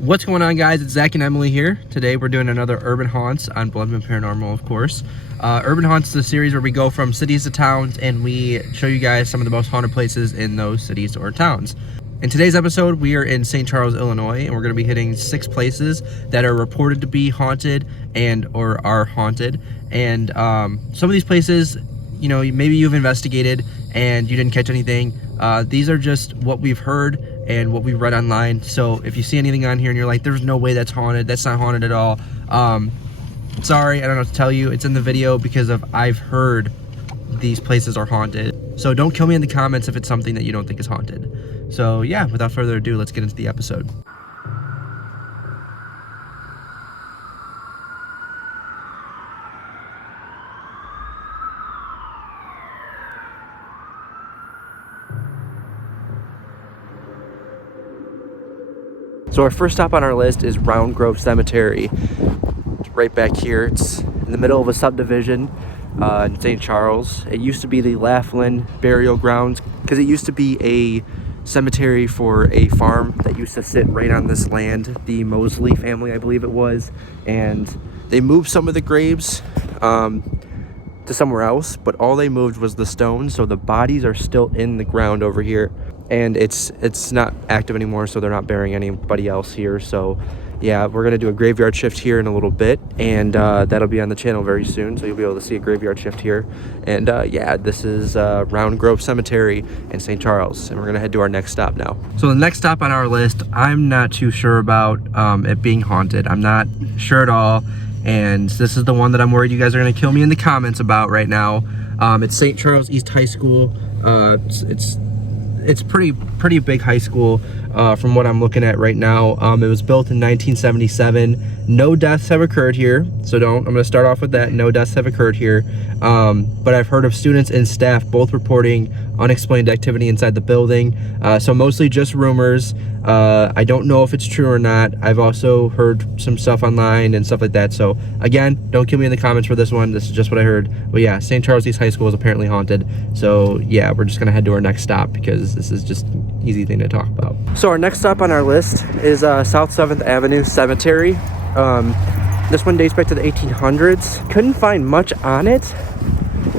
What's going on, guys? It's Zak and Emily here. Today we're doing another Urban Haunts on Bloodman Paranormal, of course. Urban Haunts is a series where we go from cities to towns and we show you guys some of the most haunted places in those cities or towns. In today's episode, we are in St. Charles, Illinois, and we're going to be hitting 6 places that are reported to be haunted or are haunted. And some of these places, you know, maybe you've investigated and you didn't catch anything. These are just what we've heard and what we've read online. So if you see anything on here and you're like, there's no way that's haunted, that's not haunted at all, sorry, I don't know what to tell you. It's in the video because I've heard these places are haunted. So don't kill me in the comments if it's something that you don't think is haunted. So yeah, without further ado, let's get into the episode. So our first stop on our list is Round Grove Cemetery. It's right back here. It's in the middle of a subdivision in St. Charles. It used to be the Laughlin burial grounds because it used to be a cemetery for a farm that used to sit right on this land. The Mosley family, I believe it was. And they moved some of the graves to somewhere else, but all they moved was the stones. So the bodies are still in the ground over here. And it's not active anymore, so they're not burying anybody else here. So yeah, we're gonna do a graveyard shift here in a little bit, and that'll be on the channel very soon, so you'll be able to see a graveyard shift here. And yeah, this is Round Grove Cemetery in St. Charles, and we're gonna head to our next stop now. So the next stop on our list, I'm not too sure about it being haunted. I'm not sure at all, and this is the one that I'm worried you guys are gonna kill me in the comments about right now. It's St. Charles East High School. It's pretty big high school from what I'm looking at right now. It was built in 1977. No deaths have occurred here, so I'm going to start off with that. No deaths have occurred here, but I've heard of students and staff both reporting unexplained activity inside the building, so mostly just rumors. I don't know if it's true or not. I've also heard some stuff online and stuff like that, so again, don't kill me in the comments for this one. This is just what I heard. But yeah, St. Charles East High School is apparently haunted, so yeah, we're just gonna head to our next stop because this is just an easy thing to talk about. So our next stop on our list is South 7th Avenue Cemetery. This one dates back to the 1800s. Couldn't find much on it.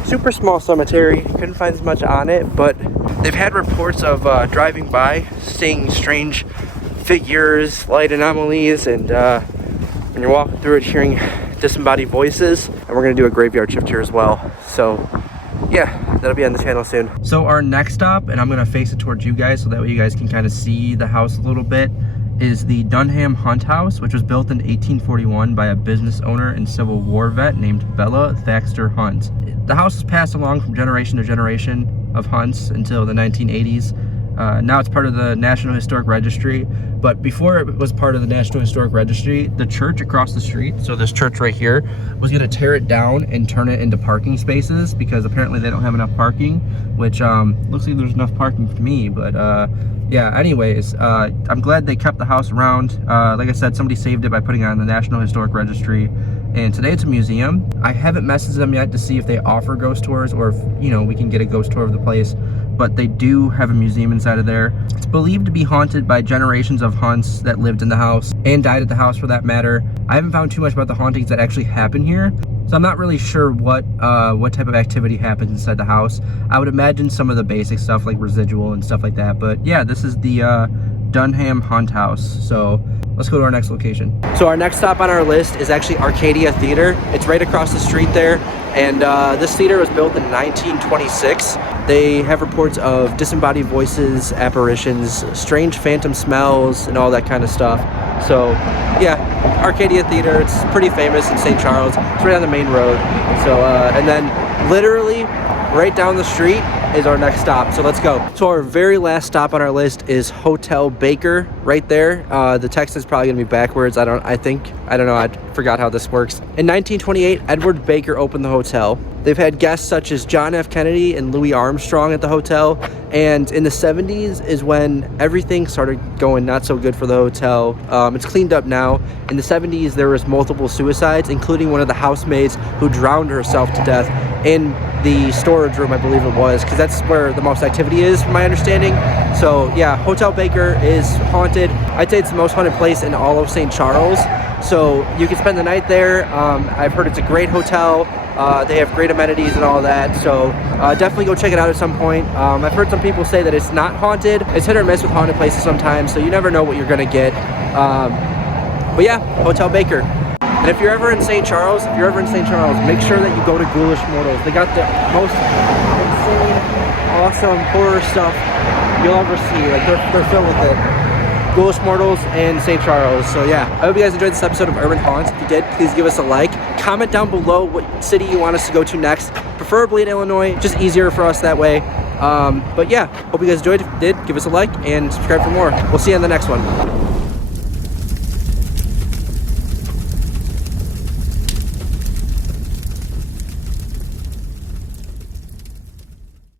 Super small cemetery, couldn't find as much on it, but they've had reports of driving by, seeing strange figures, light anomalies, and when you're walking through it, hearing disembodied voices. And we're gonna do a graveyard shift here as well. So yeah, that'll be on the channel soon. So our next stop, and I'm gonna face it towards you guys so that way you guys can kind of see the house a little bit, is the Dunham Hunt House, which was built in 1841 by a business owner and Civil War vet named Bella Thaxter Hunt. The house was passed along from generation to generation of hunts until the 1980s. Now it's part of the National Historic Registry, but before it was part of the National Historic Registry, the church across the street, so this church right here, was going to tear it down and turn it into parking spaces because apparently they don't have enough parking, which looks like there's enough parking for me, but yeah, anyways, I'm glad they kept the house around. Like I said, somebody saved it by putting it on the National Historic Registry, and today it's a museum. I haven't messaged them yet to see if they offer ghost tours or if, you know, we can get a ghost tour of the place, but they do have a museum inside of there. It's believed to be haunted by generations of hunts that lived in the house and died at the house for that matter. I haven't found too much about the hauntings that actually happen here, so I'm not really sure what type of activity happens inside the house. I would imagine some of the basic stuff like residual and stuff like that, but yeah, this is the Dunham Hunt House. So let's go to our next location. So our next stop on our list is actually Arcadia Theater. It's right across the street there, and this theater was built in 1926. They have reports of disembodied voices, apparitions, strange phantom smells, and all that kind of stuff. So yeah, Arcadia Theater, it's pretty famous in St. Charles. It's right on the main road. So and then literally right down the street is our next stop, so let's go. So our very last stop on our list is Hotel Baker, right there. The text is probably gonna be backwards. I don't know, I forgot how this works. In 1928, Edward Baker opened the hotel. They've had guests such as John F. Kennedy and Louis Armstrong at the hotel, and in the 70s is when everything started going not so good for the hotel. It's cleaned up now. In the 70s, there was multiple suicides, including one of the housemaids who drowned herself to death in the storage room, I believe it was, because that's where the most activity is, from my understanding. So yeah, Hotel Baker is haunted. I'd say it's the most haunted place in all of St. Charles. So you can spend the night there. I've heard it's a great hotel. They have great amenities and all that. So definitely go check it out at some point. I've heard some people say that it's not haunted. It's hit or miss with haunted places sometimes, so you never know what you're gonna get. But yeah, Hotel Baker. And if you're ever in St. Charles, make sure that you go to Ghoulish Mortals. They got the most insane, awesome horror stuff you'll ever see. Like they're filled with it. Ghoulish Mortals and St. Charles. So yeah, I hope you guys enjoyed this episode of Urban Haunts. If you did, please give us a like. Comment down below what city you want us to go to next, preferably in Illinois, just easier for us that way. But yeah, hope you guys enjoyed. If you did, give us a like and subscribe for more. We'll see you in the next one.